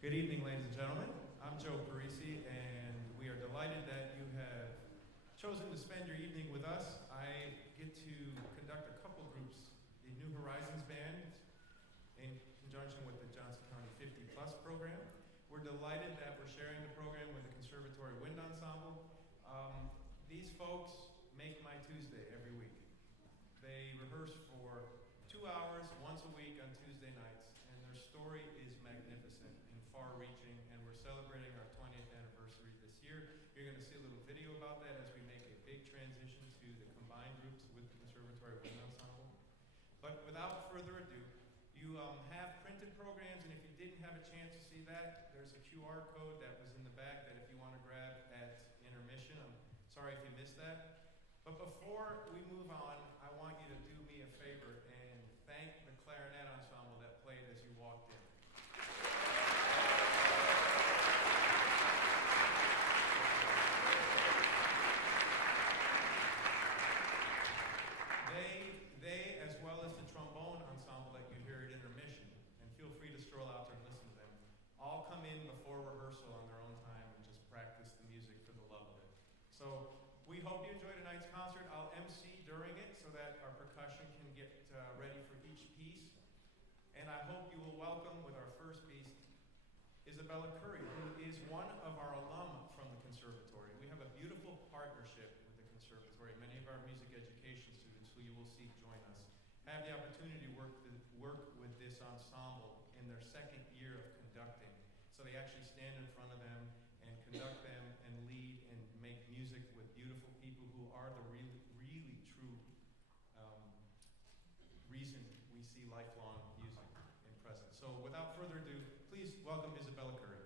Good evening, ladies and gentlemen. I'm Joe Parisi, and we are delighted that you have chosen to spend your evening with us. I get to conduct a couple groups, the New Horizons Band, in conjunction with the Johnson County 50 Plus program. We're delighted that we're sharing the program with the Conservatory Wind Ensemble. These folks make my Tuesday every week. They rehearse for 2 hours once a week on Tuesday nights, and their story is magnificent and far-reaching, and we're celebrating our 20th anniversary this year. You're going to see a little video about that as we make a big transition to the combined groups with the Conservatory Wind Ensemble. But without further ado, you have printed programs, and if you didn't have a chance to see that, there's a QR code that was in the back that if you want to grab at intermission. I'm sorry if you missed that. But before we move on, I want you to do me a favor and thank the clarinet ensemble that played as you walked in. They, as well as the trombone ensemble that you hear at intermission, and feel free to stroll out there and listen to them, all come in before rehearsal on their own time and just practice the music for the love of it. So we hope you enjoy tonight's concert. I'll MC during it so that our percussion can get ready for each piece. And I hope you will welcome with our first piece, Isabella Curry, who is one of our alum from the Conservatory. We have a beautiful partnership with the Conservatory. Many of our music education students, who you will see join us, have the opportunity to work with this ensemble in their second year of conducting. So they actually stand in front of them and conduct them and lead and make music with beautiful people who are the really, really true reason we see lifelong music in present. So without further ado, please welcome Isabella Curry.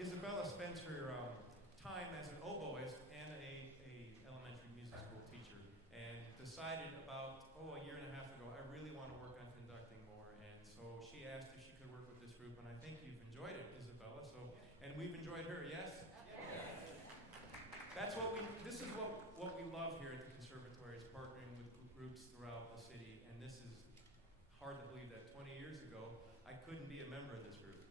Isabella spends her time as an oboist and a elementary music school teacher, and decided about a year and a couldn't be a member of this group.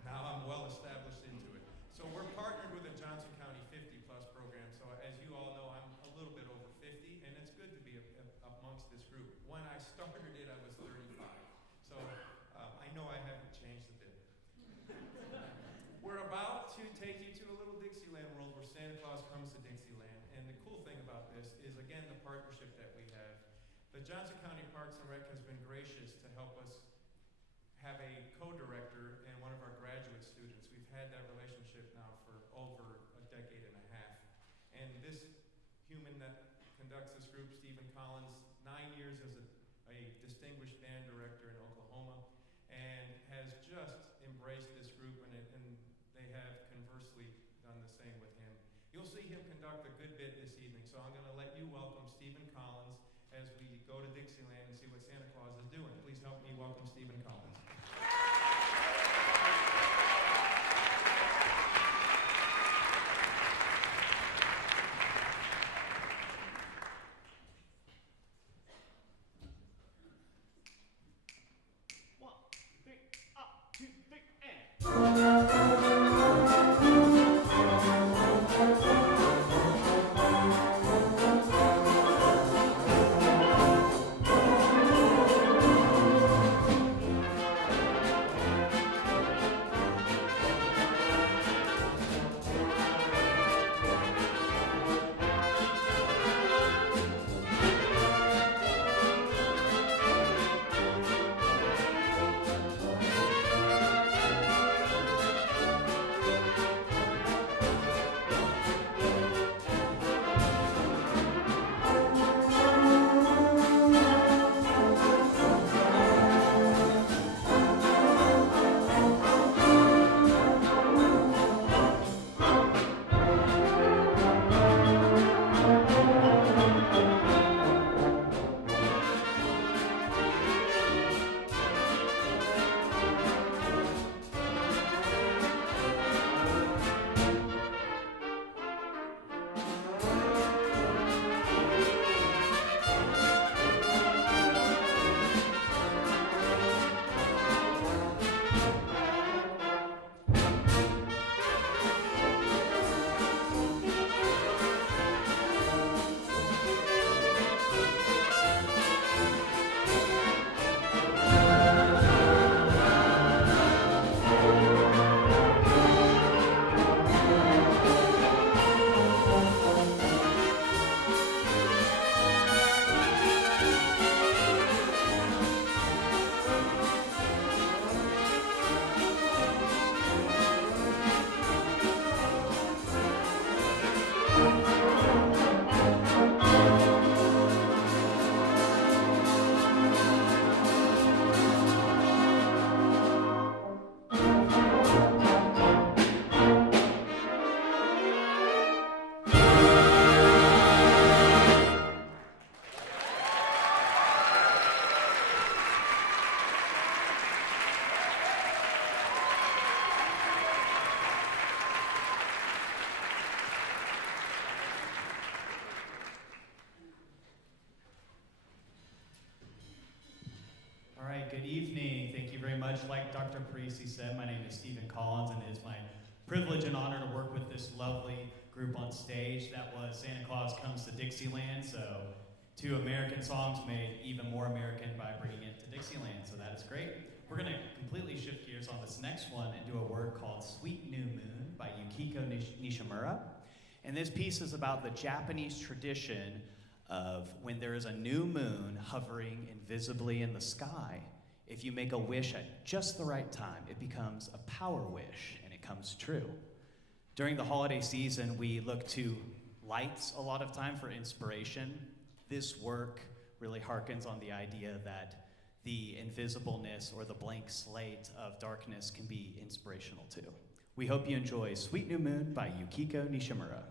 Now I'm well established into it. So we're partnered with a Johnson County 50 plus program. So as you all know, I'm a little bit over 50, and it's good to be amongst this group. When I started it, I was 35. So I know I haven't changed a bit. We're about to take you to a little Dixieland world where Santa Claus comes to Dixieland. And the cool thing about this is, again, the partnership that we have. The Johnson County Parks and Rec has been gracious to help us have a co-director and one of our graduate students. We've had that relationship now for over a decade and a half. And this human that conducts this group, Stephen Collins, 9 years as a distinguished band director in Oklahoma, and has just embraced this group, and they have conversely done the same with him. You'll see him conduct a good bit this evening, so I'm going to let you welcome Stephen Collins as we go to Dixieland and see what Santa Claus is doing. Please help me welcome Stephen Collins. Good evening. Thank you very much. Like Dr. Parisi said, my name is Stephen Collins, and it is my privilege and honor to work with this lovely group on stage. That was Santa Claus Comes to Dixieland, so 2 American songs made even more American by bringing it to Dixieland, so that is great. We're going to completely shift gears on this next one and do a work called Sweet New Moon by Yukiko Nishimura. And this piece is about the Japanese tradition of when there is a new moon hovering invisibly in the sky. If you make a wish at just the right time, it becomes a power wish, and it comes true. During the holiday season, we look to lights a lot of time for inspiration. This work really harkens on the idea that the invisibleness or the blank slate of darkness can be inspirational too. We hope you enjoy Sweet New Moon by Yukiko Nishimura.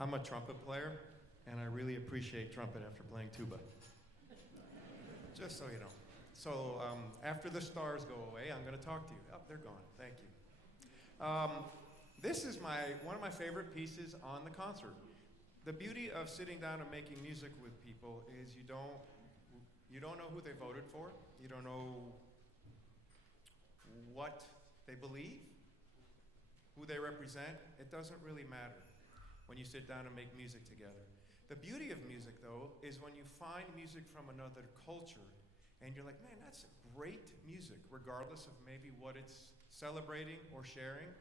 I'm a trumpet player, and I really appreciate trumpet after playing tuba. Just so you know. So after the stars go away, I'm going to talk to you. Oh, they're gone. Thank you. This is one of my favorite pieces on the concert. The beauty of sitting down and making music with people is you don't know who they voted for. You don't know what they believe, who they represent. It doesn't really matter when you sit down and make music together. The beauty of music, though, is when you find music from another culture and you're like, man, that's great music, regardless of maybe what it's celebrating or sharing.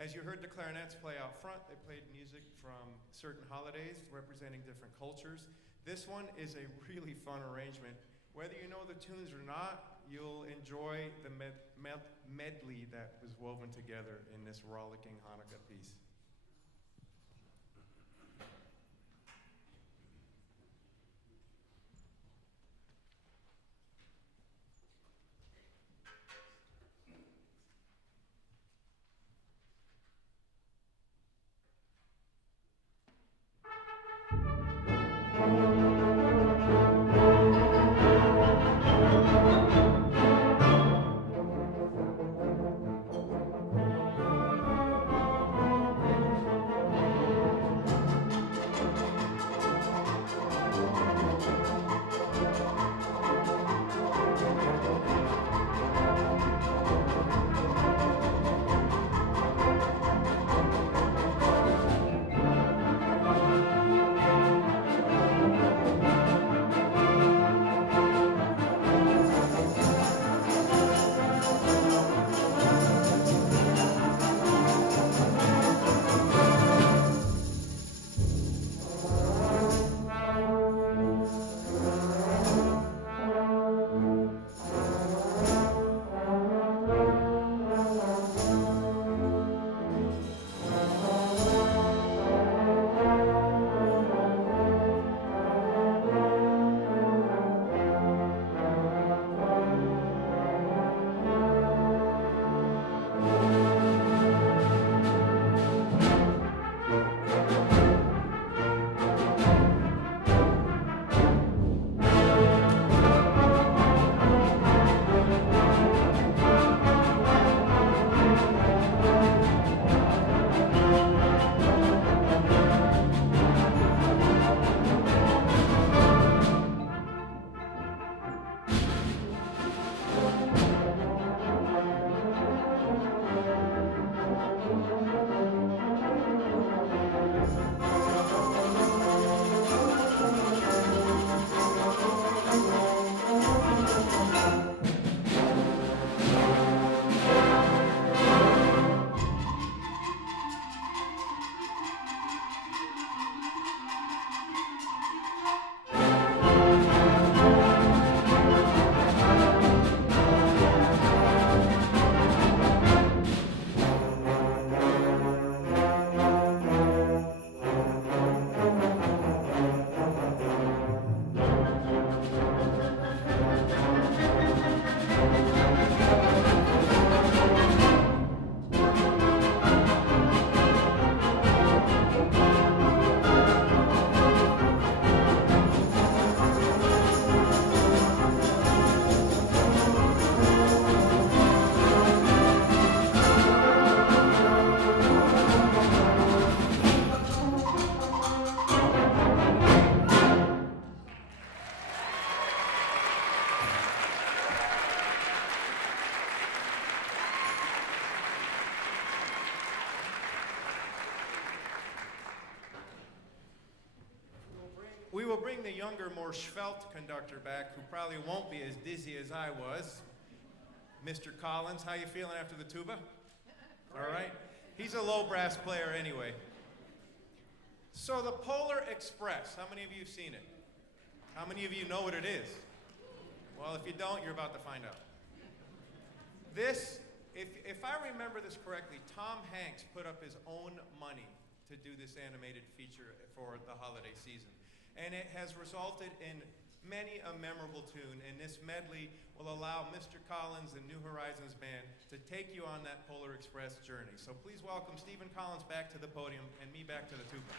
As you heard the clarinets play out front, they played music from certain holidays representing different cultures. This one is a really fun arrangement. Whether you know the tunes or not, you'll enjoy the medley that was woven together in this rollicking Hanukkah piece. We will bring the younger, more svelte conductor back, who probably won't be as dizzy as I was. Mr. Collins, how you feeling after the tuba? All right. He's a low brass player anyway. So the Polar Express, how many of you have seen it? How many of you know what it is? Well, if you don't, you're about to find out. This, if I remember this correctly, Tom Hanks put up his own money to do this animated feature for the holiday season. And it has resulted in many a memorable tune, and this medley will allow Mr. Collins and New Horizons Band to take you on that Polar Express journey. So please welcome Stephen Collins back to the podium and me back to the tuba.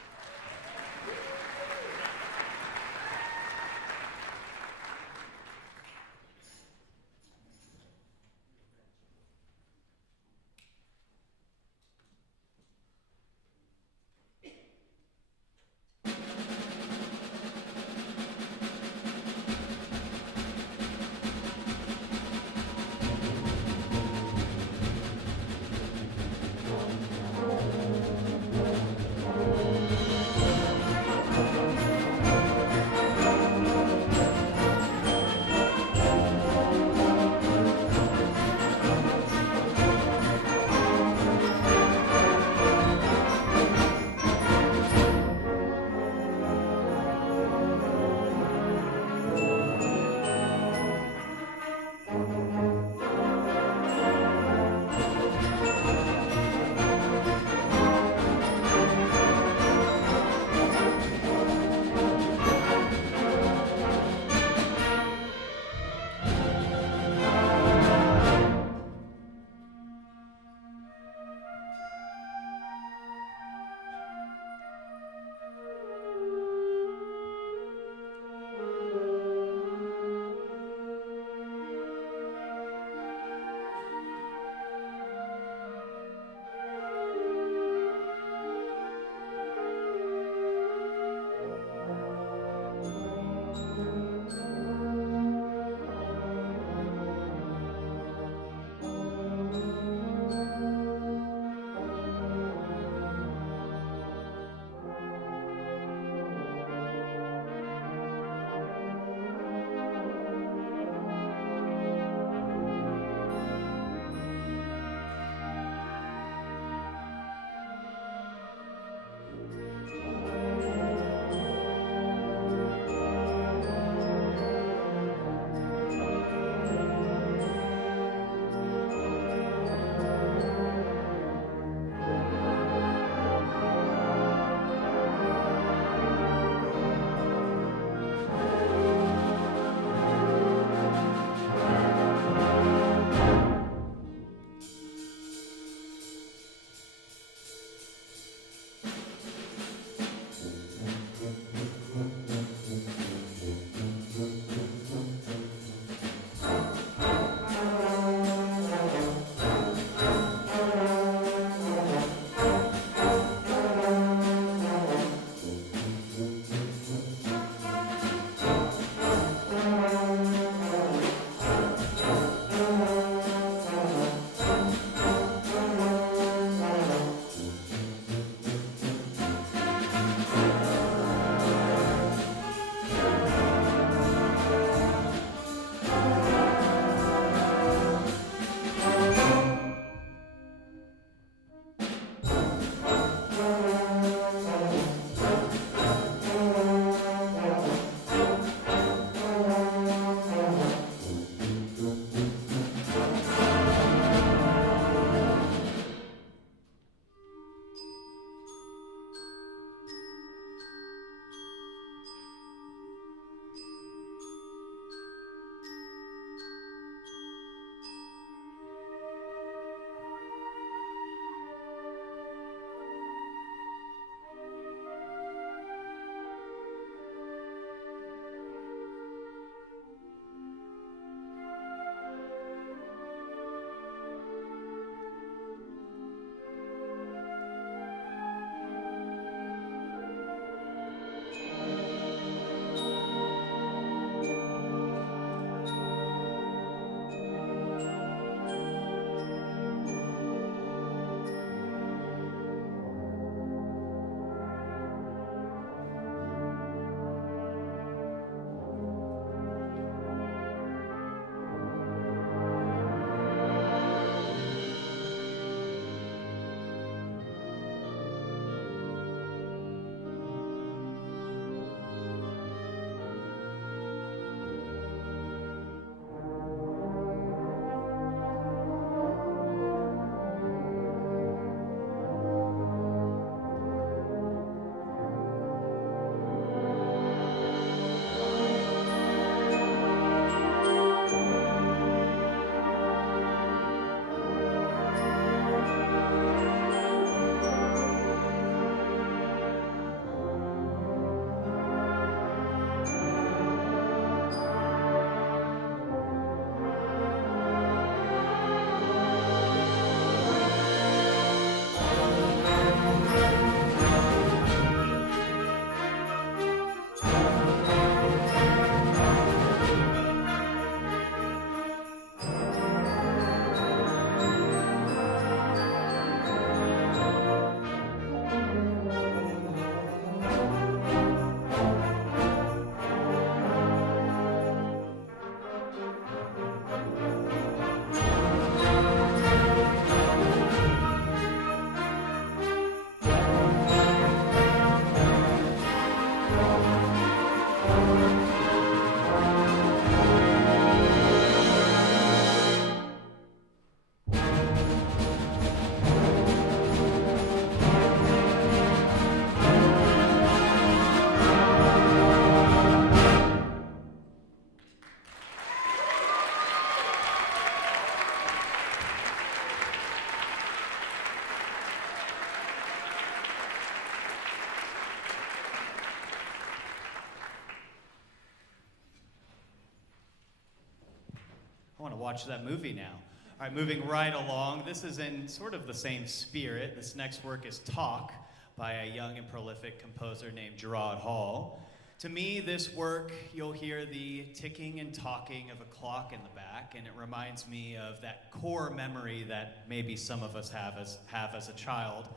watch that movie now. All right, moving right along. This is in sort of the same spirit. This next work is Talk by a young and prolific composer named Gerard Hall. To me, this work, you'll hear the ticking and talking of a clock in the back, and it reminds me of that core memory that maybe some of us have as a child,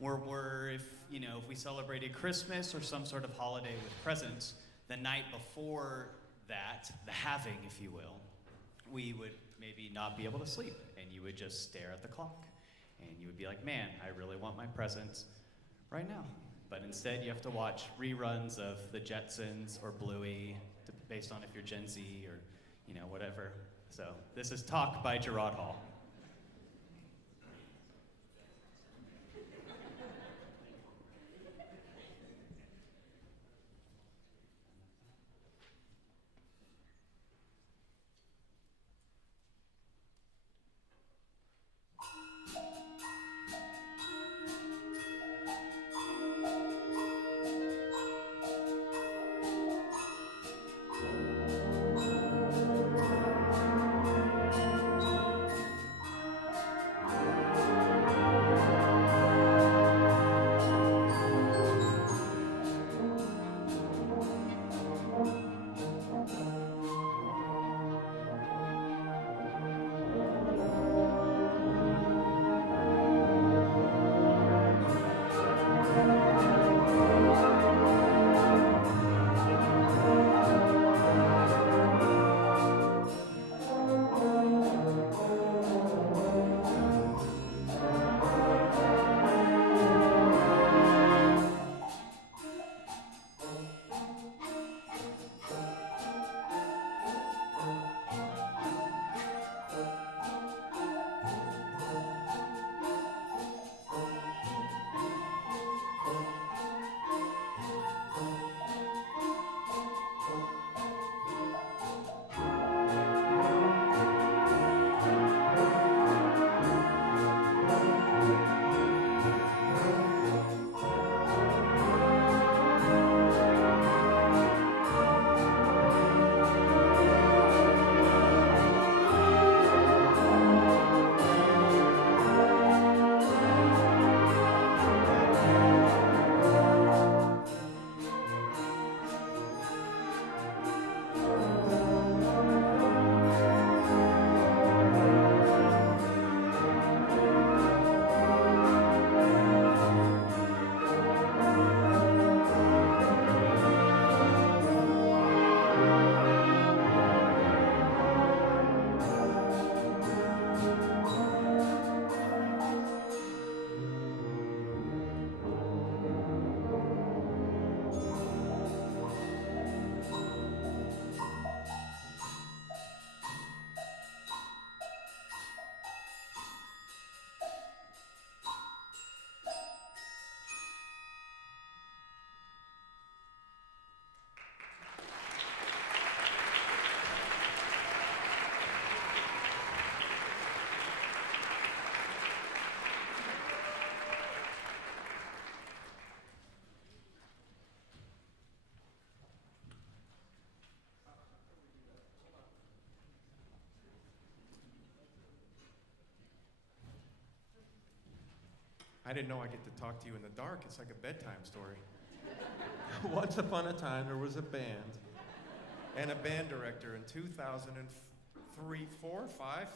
where if we celebrated Christmas or some sort of holiday with presents, the night before that, the halving, if you will, we would maybe not be able to sleep, and you would just stare at the clock, and you would be like, man, I really want my presents right now. But instead, you have to watch reruns of The Jetsons or Bluey, based on if you're Gen Z or, whatever. So this is Talk by Gerard Hall. I didn't know I get to talk to you in the dark. It's like a bedtime story. Once upon a time, there was a band and a band director in 2003, five.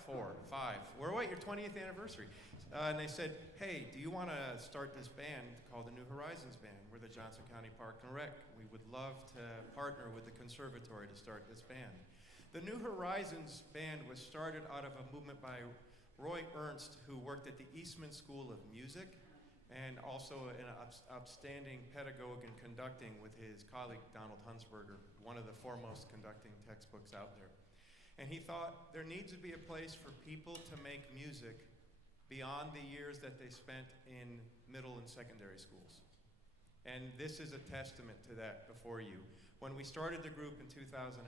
We're at your 20th anniversary. And they said, hey, do you want to start this band called the New Horizons Band? We're the Johnson County Park and Rec. We would love to partner with the Conservatory to start this band. The New Horizons Band was started out of a movement by Roy Ernst, who worked at the Eastman School of Music and also an outstanding pedagogue in conducting with his colleague Donald Hunsberger, one of the foremost conducting textbooks out there. And he thought there needs to be a place for people to make music beyond the years that they spent in middle and secondary schools. And this is a testament to that before you. When we started the group in 2005,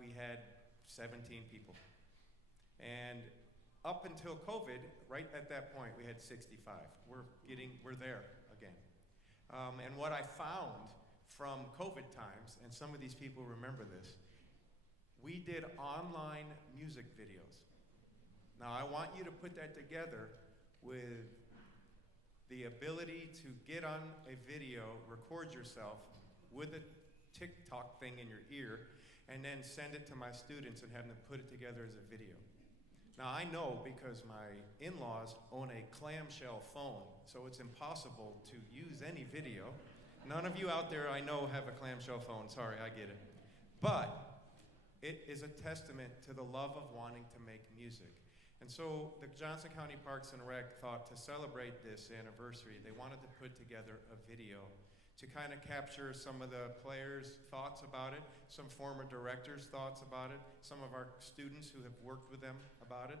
we had 17 people. And up until COVID, right at that point, we had 65. We're there again. And what I found from COVID times, and some of these people remember this, we did online music videos. Now I want you to put that together with the ability to get on a video, record yourself with a TikTok thing in your ear, and then send it to my students and have them put it together as a video. Now I know because my in-laws own a clamshell phone, so it's impossible to use any video. None of you out there I know have a clamshell phone, sorry, I get it. But it is a testament to the love of wanting to make music. And so the Johnson County Parks and Rec thought to celebrate this anniversary, they wanted to put together a video to kind of capture some of the players' thoughts about it, some former directors' thoughts about it, some of our students who have worked with them about it.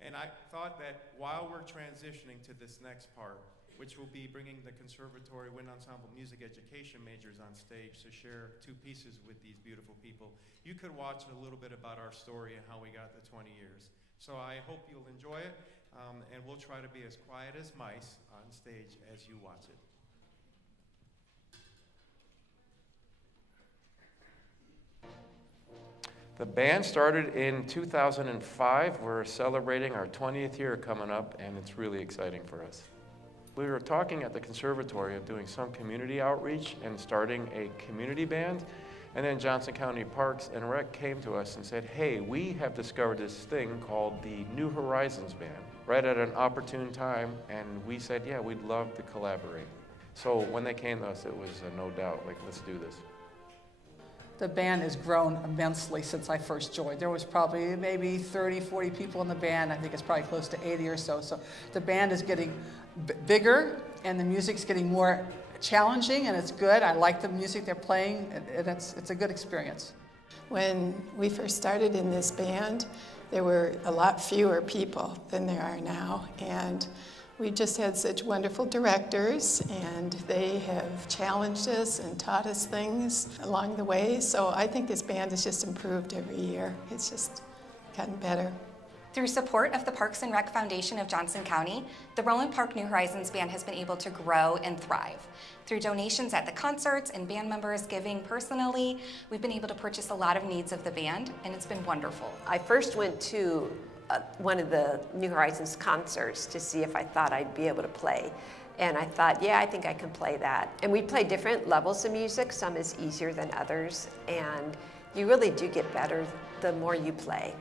And I thought that while we're transitioning to this next part, which will be bringing the Conservatory Wind Ensemble music education majors on stage to share 2 pieces with these beautiful people, you could watch a little bit about our story and how we got the 20 years. So I hope you'll enjoy it, and we'll try to be as quiet as mice on stage as you watch it. The band started in 2005. We're celebrating our 20th year coming up, and it's really exciting for us. We were talking at the Conservatory of doing some community outreach and starting a community band, and then Johnson County Parks and Rec came to us and said, hey, we have discovered this thing called the New Horizons Band, right at an opportune time, and we said, yeah, we'd love to collaborate. So when they came to us, it was no doubt, like, let's do this. The band has grown immensely since I first joined. There was probably maybe 30, 40 people in the band. I think it's probably close to 80 or so. So the band is getting bigger, and the music's getting more challenging, and it's good. I like the music they're playing, and it's a good experience. When we first started in this band, there were a lot fewer people than there are now, and we just had such wonderful directors, and they have challenged us and taught us things along the way. So I think this band has just improved every year. It's just gotten better. Through support of the Parks and Rec Foundation of Johnson County, the Roland Park New Horizons Band has been able to grow and thrive. Through donations at the concerts and band members giving personally, we've been able to purchase a lot of needs of the band, and it's been wonderful. I first went to one of the New Horizons concerts to see if I thought I'd be able to play. And I thought, yeah, I think I can play that. And we play different levels of music. Some is easier than others. And you really do get better the more you play.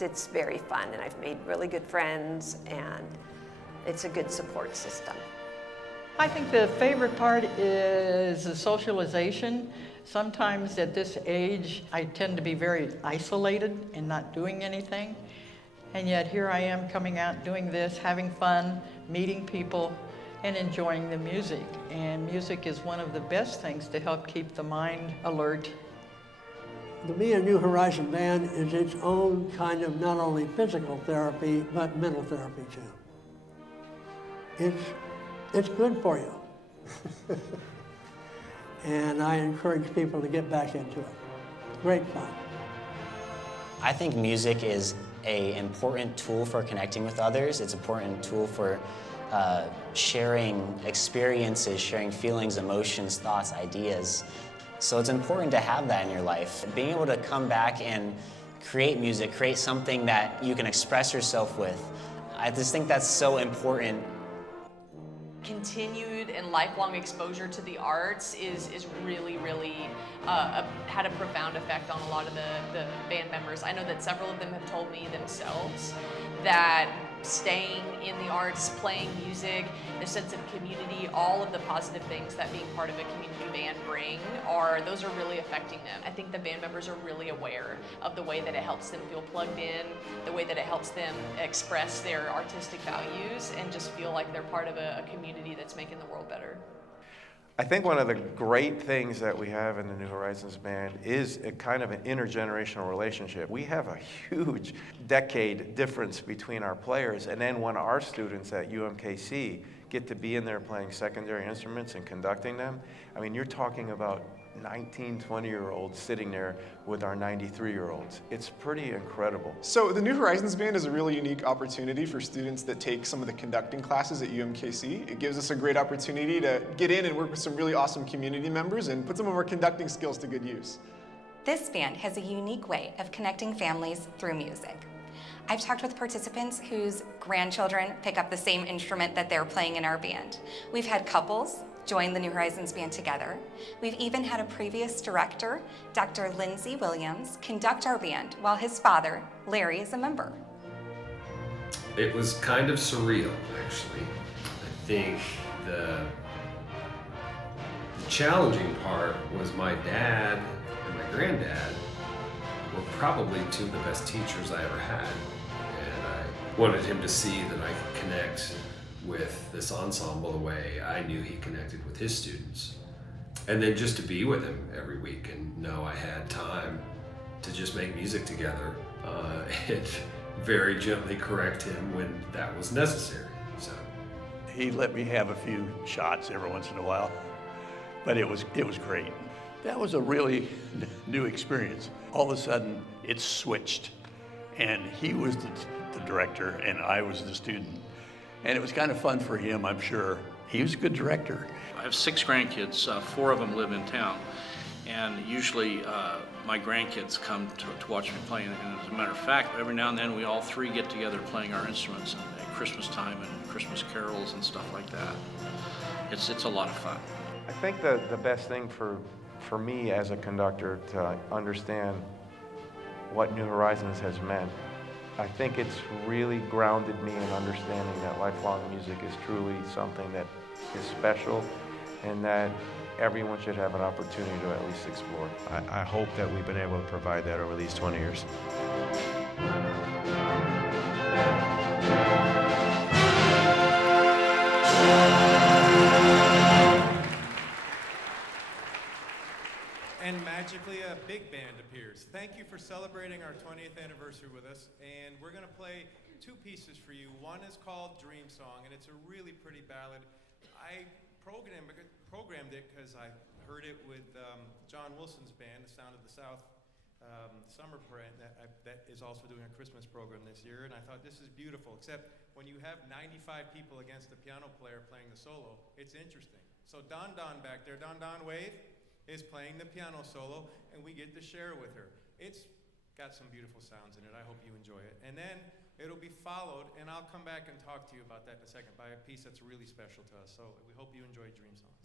It's very fun, and I've made really good friends, and it's a good support system. I think the favorite part is the socialization. Sometimes at this age, I tend to be very isolated and not doing anything. And yet here I am coming out doing this, having fun, meeting people, and enjoying the music. And music is one of the best things to help keep the mind alert. To be a New Horizon band is its own kind of not only physical therapy, but mental therapy too. It's good for you. And I encourage people to get back into it. Great fun. I think music is an important tool for connecting with others. It's an important tool for sharing experiences, sharing feelings, emotions, thoughts, ideas. So it's important to have that in your life. Being able to come back and create music, create something that you can express yourself with, I just think that's so important. Continued and lifelong exposure to the arts is really had a profound effect on a lot of the band members. I know that several of them have told me themselves that staying in the arts, playing music, the sense of community, all of the positive things that being part of a community band bring those are really affecting them. I think the band members are really aware of the way that it helps them feel plugged in, the way that it helps them express their artistic values, and just feel like they're part of a community that's making the world better. I think one of the great things that we have in the New Horizons Band is a kind of an intergenerational relationship. We have a huge decade difference between our players, and then when our students at UMKC get to be in there playing secondary instruments and conducting them, I mean, you're talking about 19, 20-year-olds sitting there with our 93-year-olds. It's pretty incredible. So the New Horizons Band is a really unique opportunity for students that take some of the conducting classes at UMKC. It gives us a great opportunity to get in and work with some really awesome community members and put some of our conducting skills to good use. This band has a unique way of connecting families through music. I've talked with participants whose grandchildren pick up the same instrument that they're playing in our band. We've had couples join the New Horizons band together. We've even had a previous director, Dr. Lindsay Williams, conduct our band while his father, Larry, is a member. It was kind of surreal, actually. I think the challenging part was my dad and my granddad were probably two of the best teachers I ever had. And I wanted him to see that I could connect with this ensemble the way I knew he connected with his students. And then just to be with him every week and know I had time to just make music together and very gently correct him when that was necessary. So he let me have a few shots every once in a while, but it was great. That was a really new experience. All of a sudden, it switched, and he was the director, and I was the student. And it was kind of fun for him, I'm sure. He was a good director. I have 6 grandkids, 4 of them live in town, and usually my grandkids come to watch me play. And as a matter of fact, every now and then we all 3 get together playing our instruments at Christmas time and Christmas carols and stuff like that. It's a lot of fun. I think the best thing for me as a conductor to understand what New Horizons has meant, I think it's really grounded me in understanding that lifelong music is truly something that is special and that everyone should have an opportunity to at least explore. I hope that we've been able to provide that over these 20 years. And magically, a big band appears. Thank you for celebrating our 20th anniversary with us. And we're going to play 2 pieces for you. One is called Dream Song, and it's a really pretty ballad. I programmed it because I heard it with John Wilson's band, The Sound of the South Summer Parade, that is also doing a Christmas program this year. And I thought, this is beautiful, except when you have 95 people against the piano player playing the solo, it's interesting. So Don back there, Don Wave, is playing the piano solo, and we get to share with her. It's got some beautiful sounds in it. I hope you enjoy it. And then it'll be followed, and I'll come back and talk to you about that in a second, by a piece that's really special to us. So we hope you enjoy Dream Songs.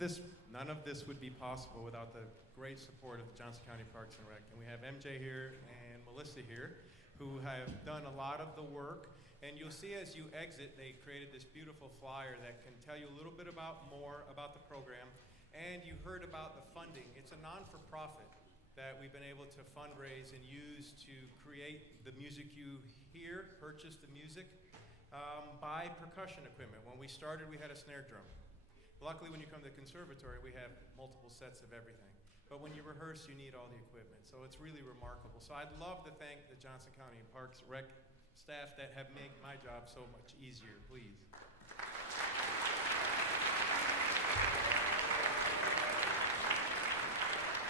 of this would be possible without the great support of Johnson County Parks and Rec. And we have MJ here and Melissa here, who have done a lot of the work. And you'll see as you exit, they created this beautiful flyer that can tell you a little bit more about the program. And you heard about the funding. It's a non-for-profit that we've been able to fundraise and use to create the music you hear, purchase the music, buy percussion equipment. When we started, we had a snare drum. Luckily, when you come to the Conservatory, we have multiple sets of everything. But when you rehearse, you need all the equipment. So it's really remarkable. So I'd love to thank the Johnson County Parks Rec staff that have made my job so much easier, please.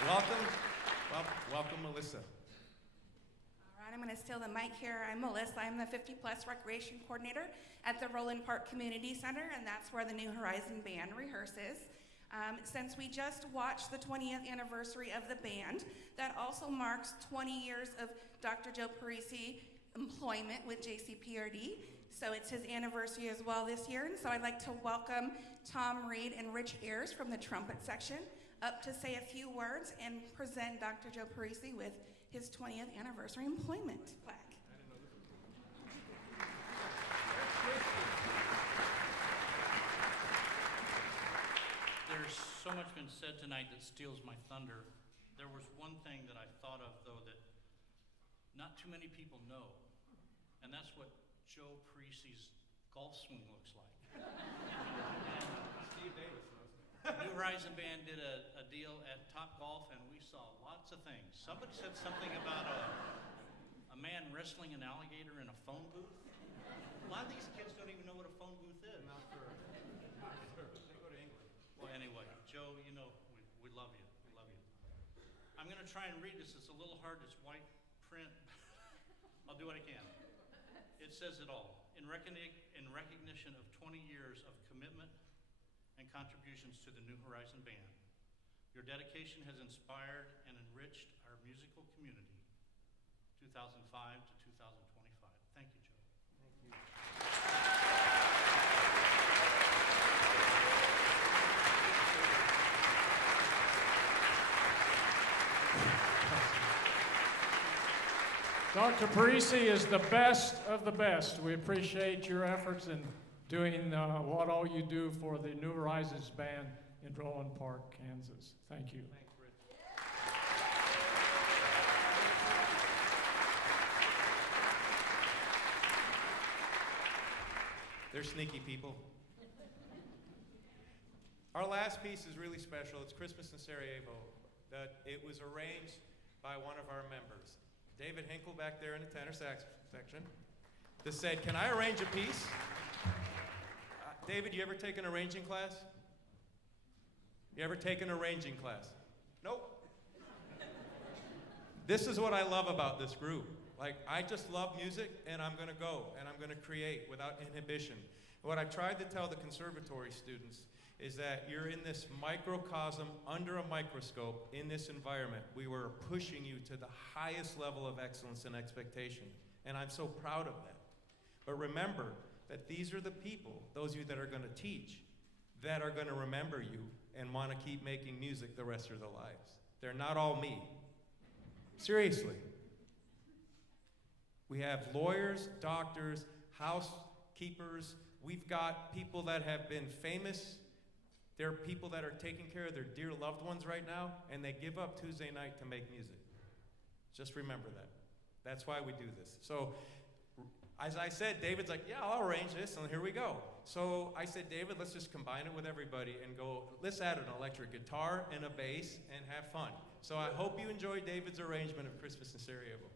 Welcome, Melissa. All right, I'm going to steal the mic here. I'm Melissa. I'm the 50-plus recreation coordinator at the Roland Park Community Center, and that's where the New Horizon Band rehearses. Since we just watched the 20th anniversary of the band, that also marks 20 years of Dr. Joe Parisi employment with JCPRD. So it's his anniversary as well this year. And so I'd like to welcome Tom Reed and Rich Ayers from the trumpet section up to say a few words and present Dr. Joe Parisi with his 20th anniversary employment plaque. There's so much been said tonight that steals my thunder. There was one thing that I thought of, though, that not too many people know, and that's what Joe Parisi's golf swing looks like. Steve Davis knows. The New Horizon Band did a deal at Top Golf, and we saw lots of things. Somebody said something about a man wrestling an alligator in a phone booth. A lot of these kids don't even know what a phone booth is. Not sure. They go to England. Well, anyway, Joe, you know, we love you. We love you. I'm going to try and read this. It's a little hard. It's white print. I'll do what I can. It says it all. In recognition of 20 years of commitment and contributions to the New Horizon Band, your dedication has inspired and enriched our musical community, 2005 to 2025. Thank you, Joe. Thank you. Dr. Parisi is the best of the best. We appreciate your efforts in doing what all you do for the New Horizons Band in Roland Park, Kansas. Thank you. Thanks, Rich. They're sneaky people. Our last piece is really special. It's Christmas in Sarajevo. It was arranged by one of our members. David Hinkle back there in the tenor sax section. That said, can I arrange a piece? David, you ever take an arranging class? You ever taken an arranging class? Nope. This is what I love about this group. Like, I just love music, and I'm going to go, and I'm going to create without inhibition. What I tried to tell the Conservatory students is that you're in this microcosm under a microscope in this environment. We were pushing you to the highest level of excellence and expectation, and I'm so proud of that. But remember that these are the people, those of you that are going to teach, that are going to remember you and want to keep making music the rest of their lives. They're not all me. Seriously. We have lawyers, doctors, housekeepers. We've got people that have been famous. There are people that are taking care of their dear loved ones right now, and they give up Tuesday night to make music. Just remember that. That's why we do this. So, as I said, David's like, yeah, I'll arrange this, and here we go. So I said, David, let's just combine it with everybody and go, let's add an electric guitar and a bass and have fun. So I hope you enjoy David's arrangement of Christmas in Sarajevo.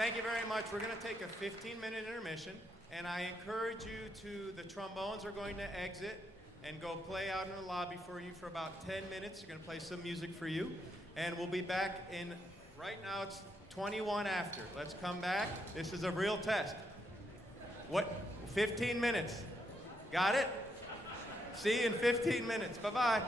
Thank you very much. We're going to take a 15-minute intermission, and I encourage you to, the trombones are going to exit and go play out in the lobby for you for about 10 minutes. They're going to play some music for you, and we'll be back in, right now it's 21 after. Let's come back. This is a real test. What? 15 minutes. Got it? See you in 15 minutes. Bye-bye.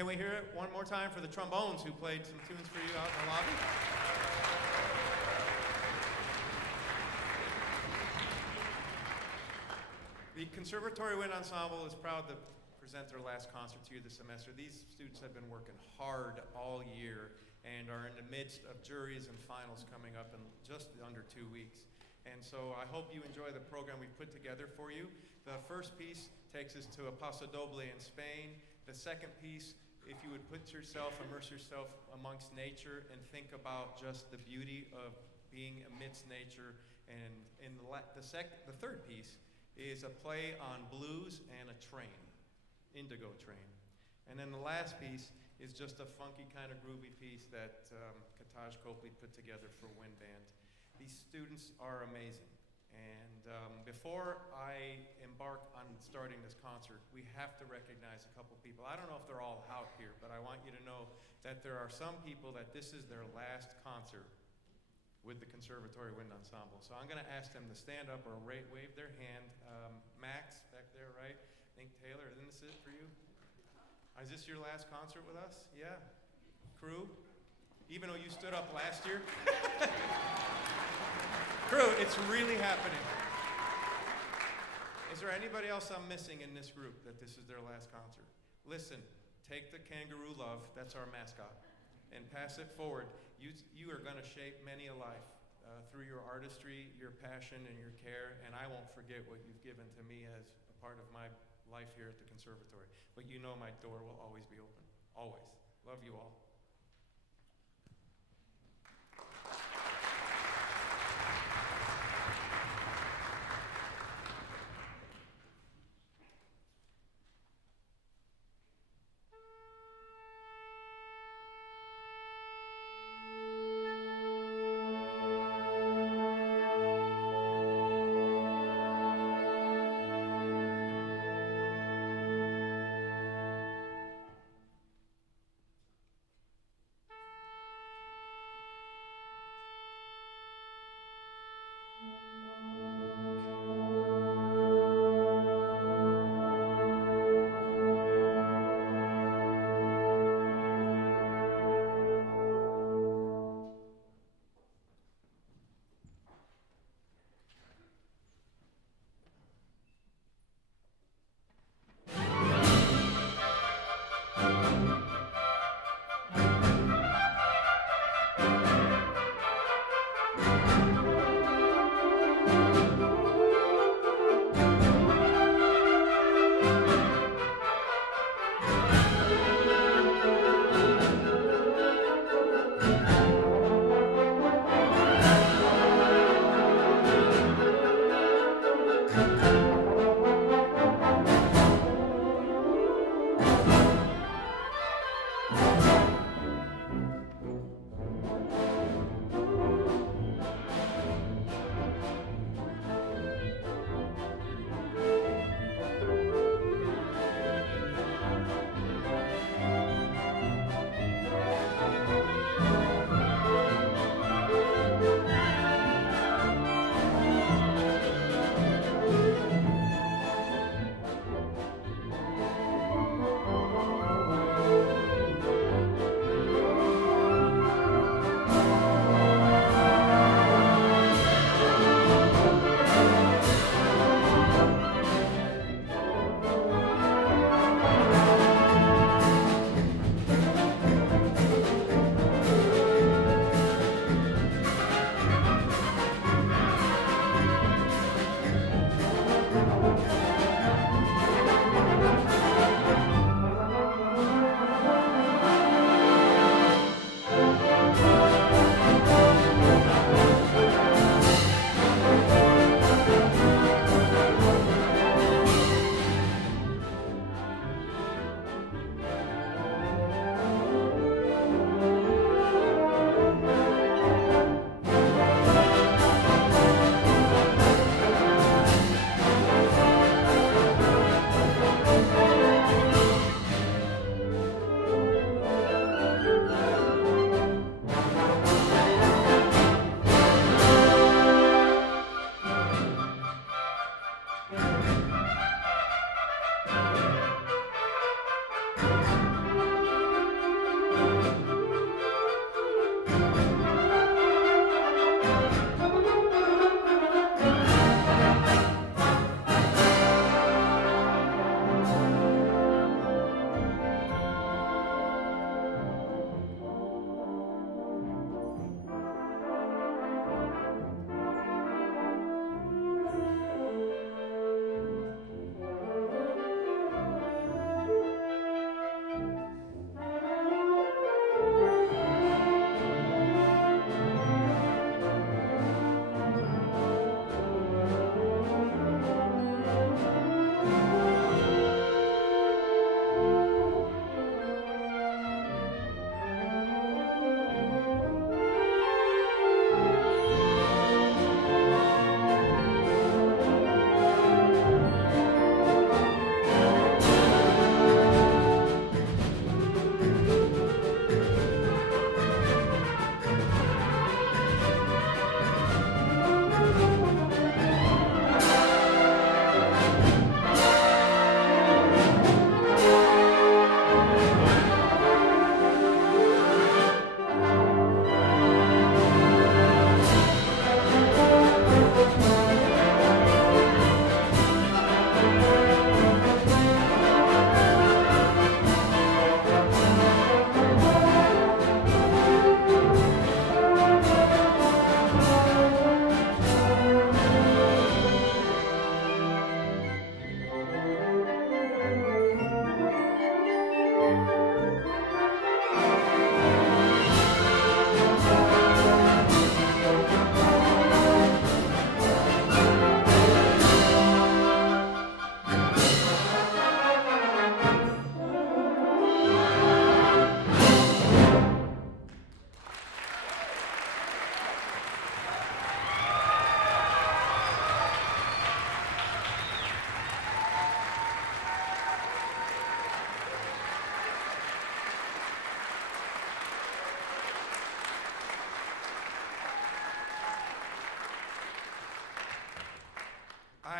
Can we hear it one more time for the trombones who played some tunes for you out in the lobby? The Conservatory Wind Ensemble is proud to present their last concert to you this semester. These students have been working hard all year and are in the midst of juries and finals coming up in just under 2 weeks. And so I hope you enjoy the program we've put together for you. The first piece takes us to a Paso Doble in Spain. The second piece, if you would immerse yourself amongst nature and think about just the beauty of being amidst nature. And in the third piece is a play on blues and a train, Indigo Train. And then the last piece is just a funky kind of groovy piece that Kataj Copley put together for Wind Band. These students are amazing. And before I embark on starting this concert, we have to recognize a couple people. I don't know if they're all out here, but I want you to know that there are some people that this is their last concert with the Conservatory Wind Ensemble. So I'm going to ask them to stand up or wave their hand. Max, back there, right? I think Taylor, isn't this it for you? Is this your last concert with us? Yeah? Crew? Even though you stood up last year? Crew, it's really happening. Is there anybody else I'm missing in this group that this is their last concert? Listen, take the kangaroo love, that's our mascot, and pass it forward. You are going to shape many a life through your artistry, your passion, and your care, and I won't forget what you've given to me as a part of my life here at the Conservatory. But you know my door will always be open. Always. Love you all.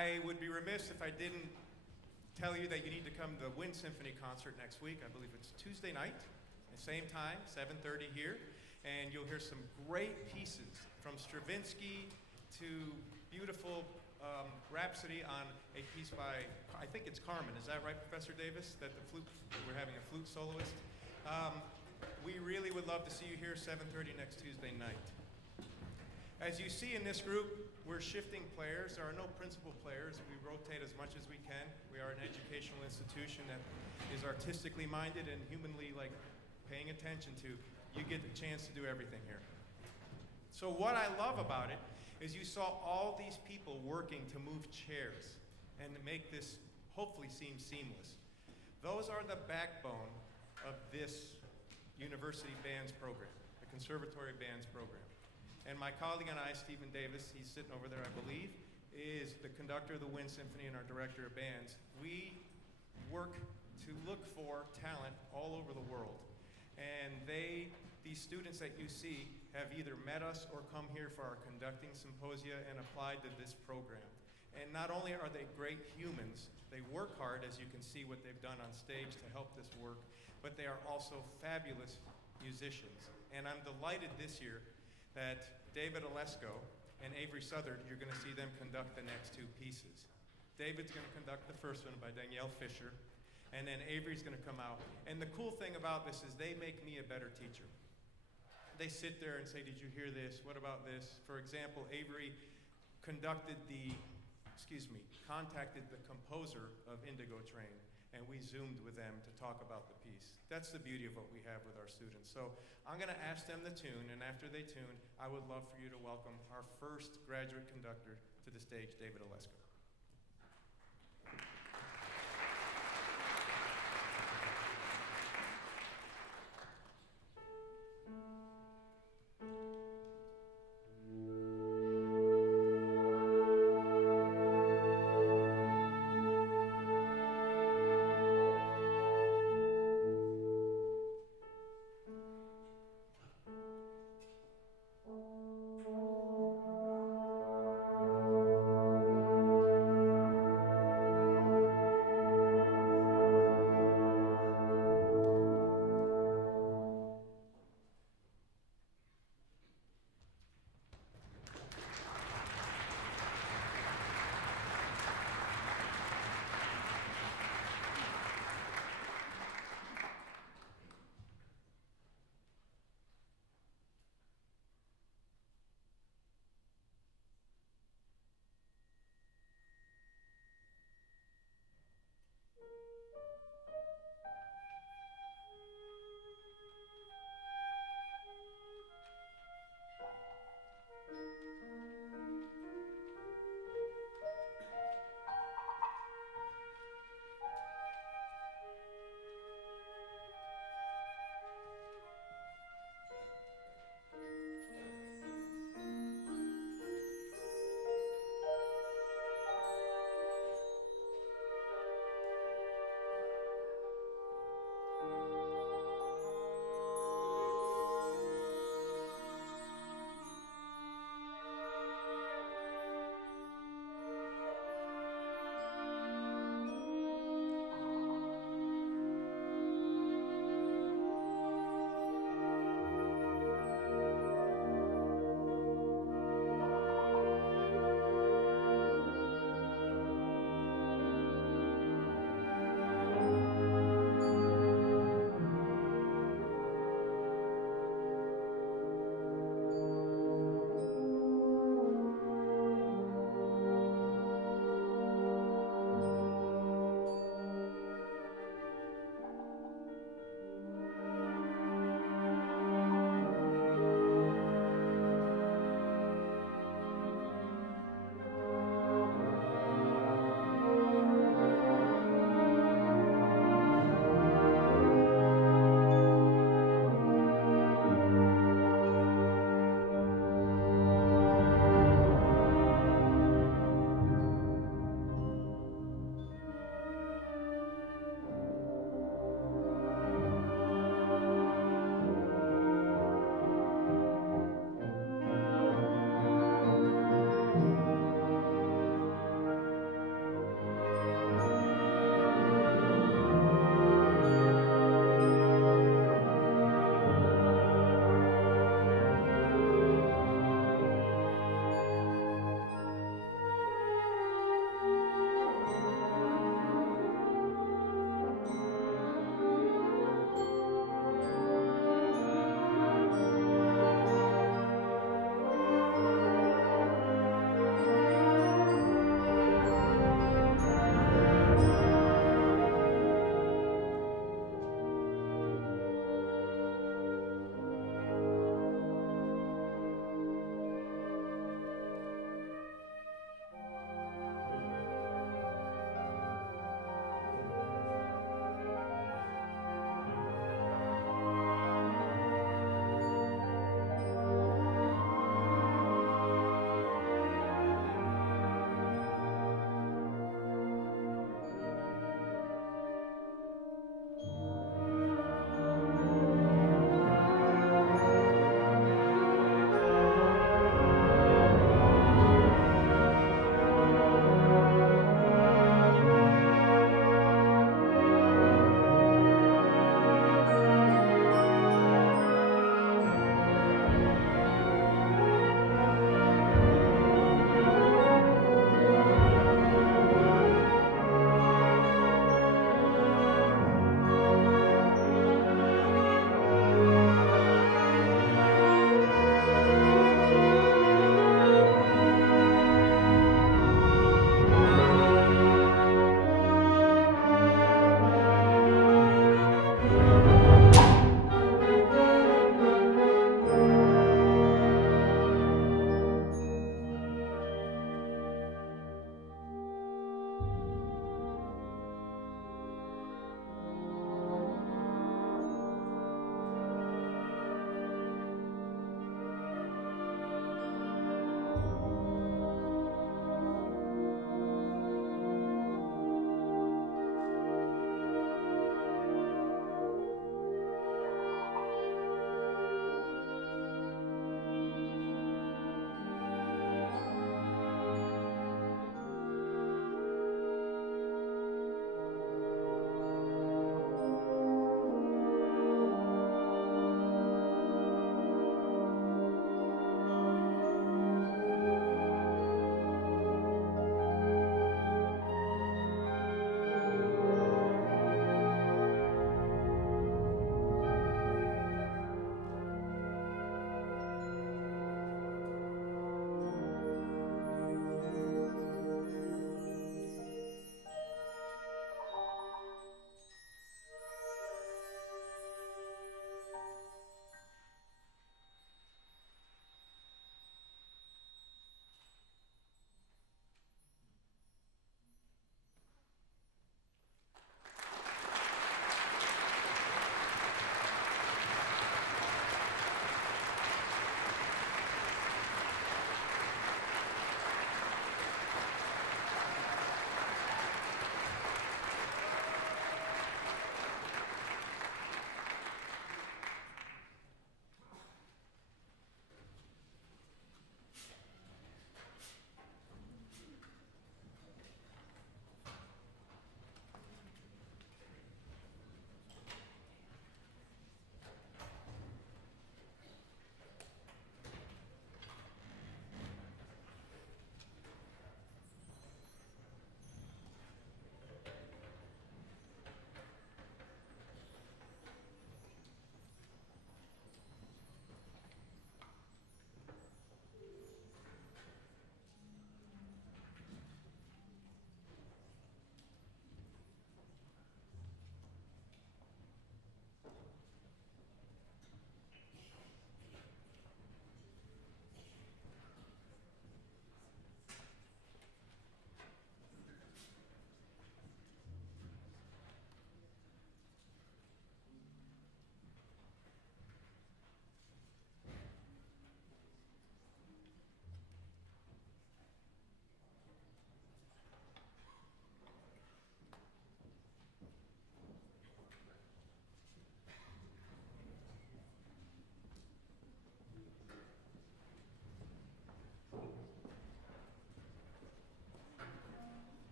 I would be remiss if I didn't tell you that you need to come to the Wind Symphony concert next week. I believe it's Tuesday night, the same time, 7:30 here. And you'll hear some great pieces from Stravinsky to beautiful Rhapsody on a piece by, I think it's Carmen. Is that right, Professor Davis? That the flute, we're having a flute soloist. We really would love to see you here 7:30 next Tuesday night. As you see in this group, we're shifting players. There are no principal players. We rotate as much as we can. We are an educational institution that is artistically minded and humanly paying attention to. You get the chance to do everything here. So what I love about it is you saw all these people working to move chairs and to make this hopefully seem seamless. Those are the backbone of this university bands program, the Conservatory bands program. And my colleague and I, Stephen Davis, he's sitting over there I believe, is the conductor of the Wind Symphony and our director of bands. We work to look for talent all over the world. And these students that you see have either met us or come here for our conducting symposia and applied to this program. And not only are they great humans, they work hard, as you can see what they've done on stage to help this work, but they are also fabulous musicians. And I'm delighted this year that David Olesko and Avery Southard, you're going to see them conduct the next two pieces. David's going to conduct the first one by Danielle Fisher, and then Avery's going to come out. And the cool thing about this is they make me a better teacher. They sit there and say, did you hear this? What about this? For example, Avery contacted the composer of Indigo Train, and we Zoomed with them to talk about the piece. That's the beauty of what we have with our students. So I'm going to ask them to tune, and after they tune, I would love for you to welcome our first graduate conductor to the stage, David Olesko.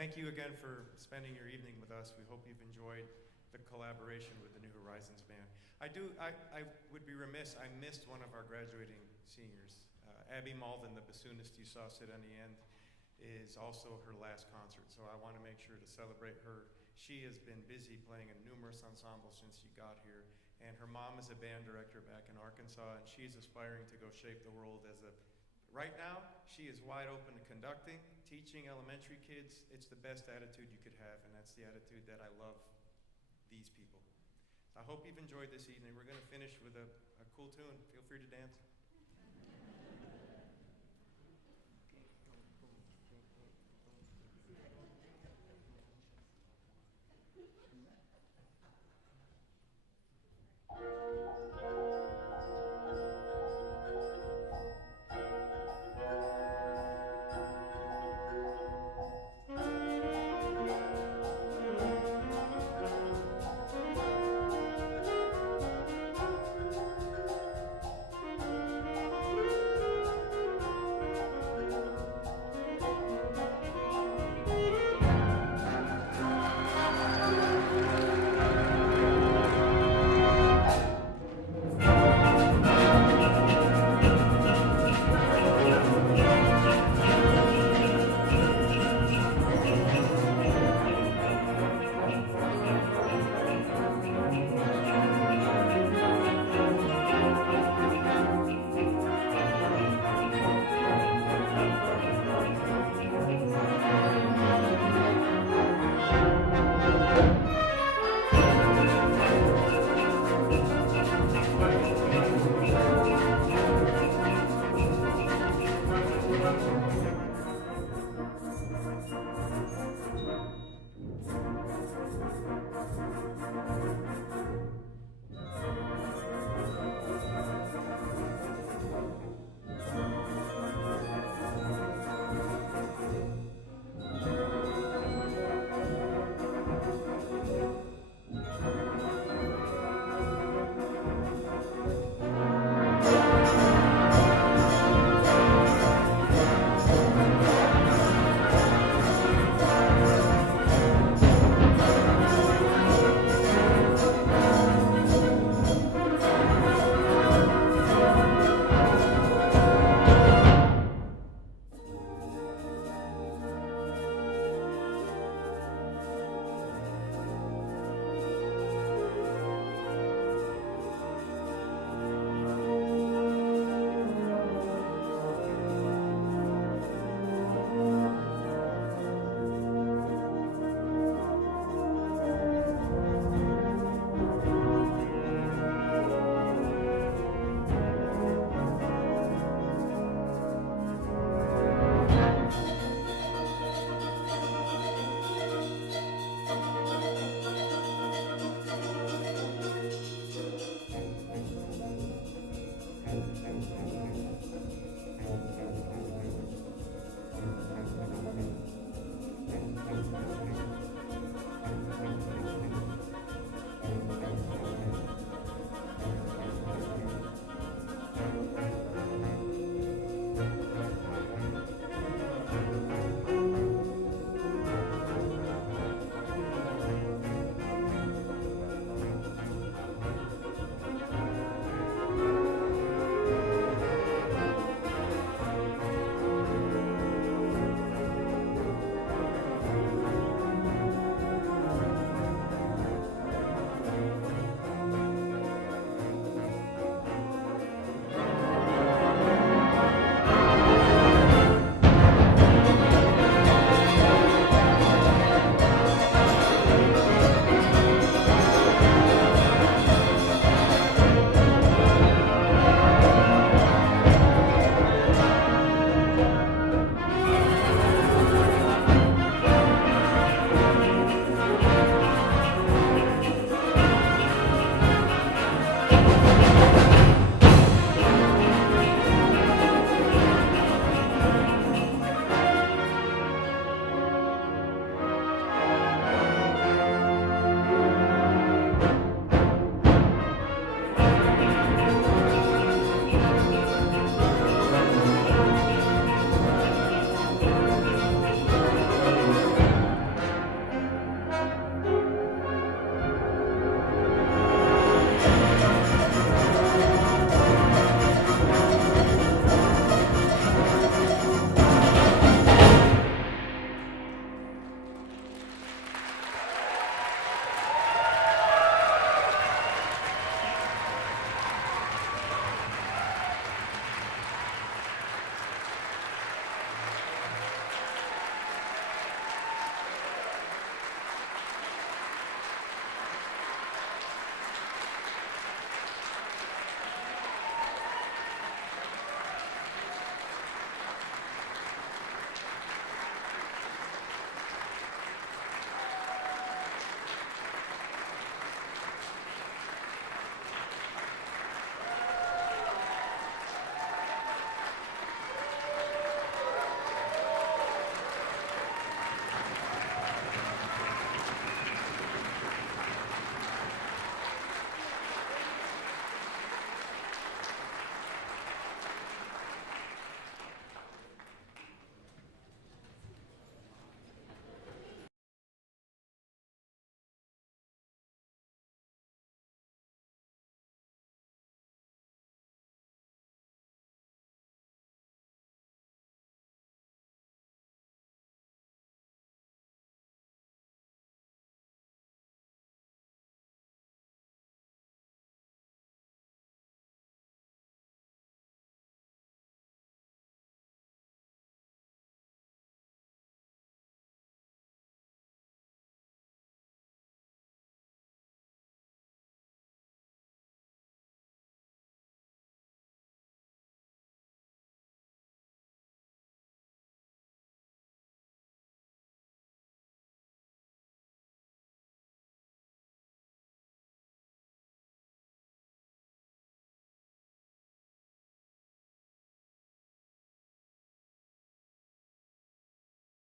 Thank you again for spending your evening with us. We hope you've enjoyed the collaboration with the New Horizons Band. I would be remiss, I missed one of our graduating seniors. Abby Malden, the bassoonist you saw sit on the end, is also her last concert, so I want to make sure to celebrate her. She has been busy playing in numerous ensembles since she got here, and her mom is a band director back in Arkansas, and she's aspiring to go shape the world as a right now, she is wide open to conducting, teaching elementary kids. It's the best attitude you could have, and that's the attitude that I love these people. I hope you've enjoyed this evening. We're going to finish with a cool tune. Feel free to dance.